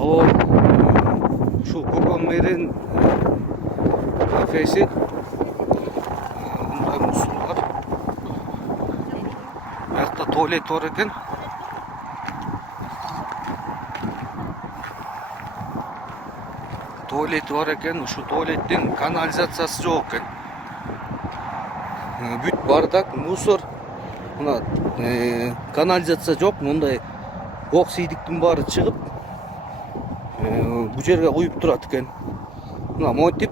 Al şu Kokomer'in kafesi. Bunda musul var. Ayakta tuvalet var ekan. Tuvalet var ekan. Şu tuvaletin kanalizatsiyasi yok ekan. Büt bardak, musor. Buna kanalizatsiya yok. Bunday oksidiktin bari çıkıp bu yerge koyup turat ekan. Buna montip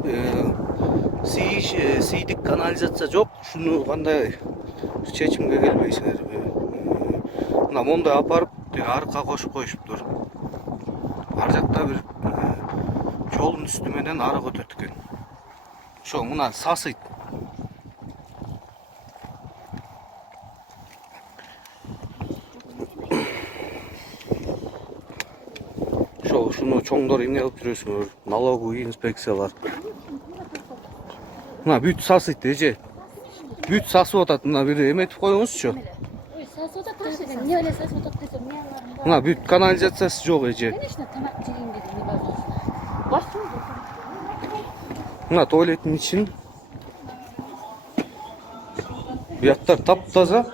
siydik kanalizatsiya yok. Şunu qanday çeçimge gelmeysizler. Buna monday aparıp arka koşup koyuşuptur. Ar jakta bir жолдун üstü менен ары өтөт экен. Ошо мына сасыйт. Ушуну чоңдор эмне кылып жүрөсүңөр? Налоговый инспекциялар. Мына бүт сасыйт эже. Бүт сасып атат. Мына бир эметип коюңузчу. Ой, сасып атат деген. Эмне эле сасып атат десем, эмне аңларым бар? Мына бүт канализациясы жок эже. Конечно, тамак жегенге де не бар. Мына туалеттин ичин. Бияктар таптаза.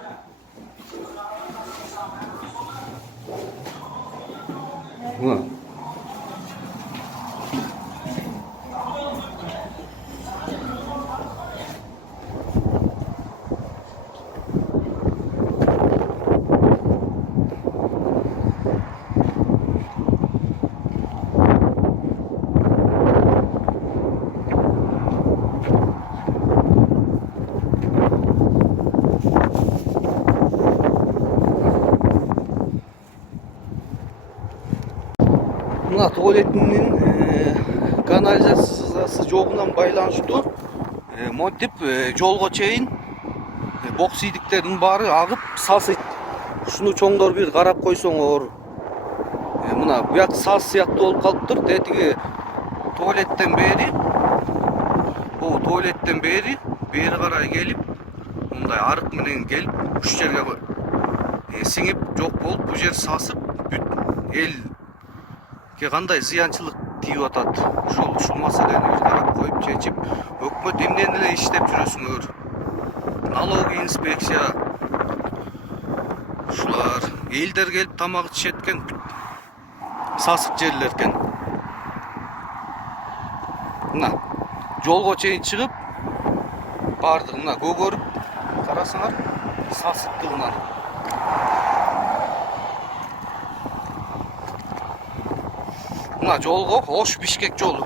Мына Mına tuvaletinin kanalizatsiyasi jogунан байланыштуу монтип жолго чейин боксидиктердин баары агып сасыйт. Ушуну чоңдор бир карап койсоңор. Мына буяк саз сыяктуу болуп калыптыр. Тетиги туалеттен бери, бери карай келип, мындай арык менен келип, уш жерге сиңип жок болуп, бу жер сасып, бүт элге кандай зыянчылык тийип атат. Ушул маселени бир карап коюп чечип, өкмөт эмнени эле иштеп жүрөсүңөр? Налоговый инспекция ушулар элдер келип тамак ичишет экен, сасык жерлер экен. Мына жолго чейин чыгып, бардыгы мына көгөрүп карасаңар, сасыктыгынан. Мына жолго Ош Бишкек жолу.